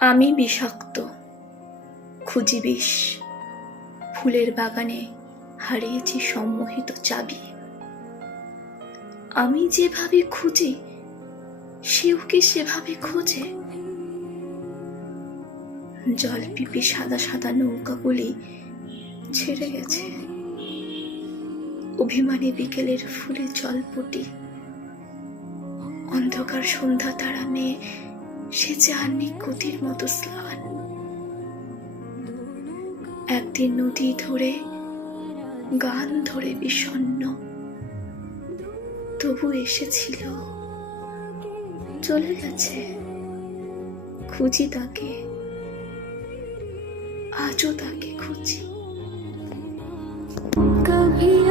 আমি বিষাক্ত, খুঁজি বিষ, ফুলের বাগানে হারিয়েছি সম্মোহিত চাবি। আমি যেভাবে খুঁজি সেও কি সেভাবে খোঁজে? জল পিপি সাদা সাদা নৌকাগুলি ছেড়ে গেছে, অভিমানী বিকেলের ফুলে জলপটি। অন্ধকার সন্ধ্যা তারা মেয়ে সে জাননি গতির মতো স্লান। একদিন নদী ধরে গান ধরে বিষণ্ণ, তবু এসেছিল, চলে গেছে। খুঁজি তাকে, আজও তাকে খুঁজি। कभी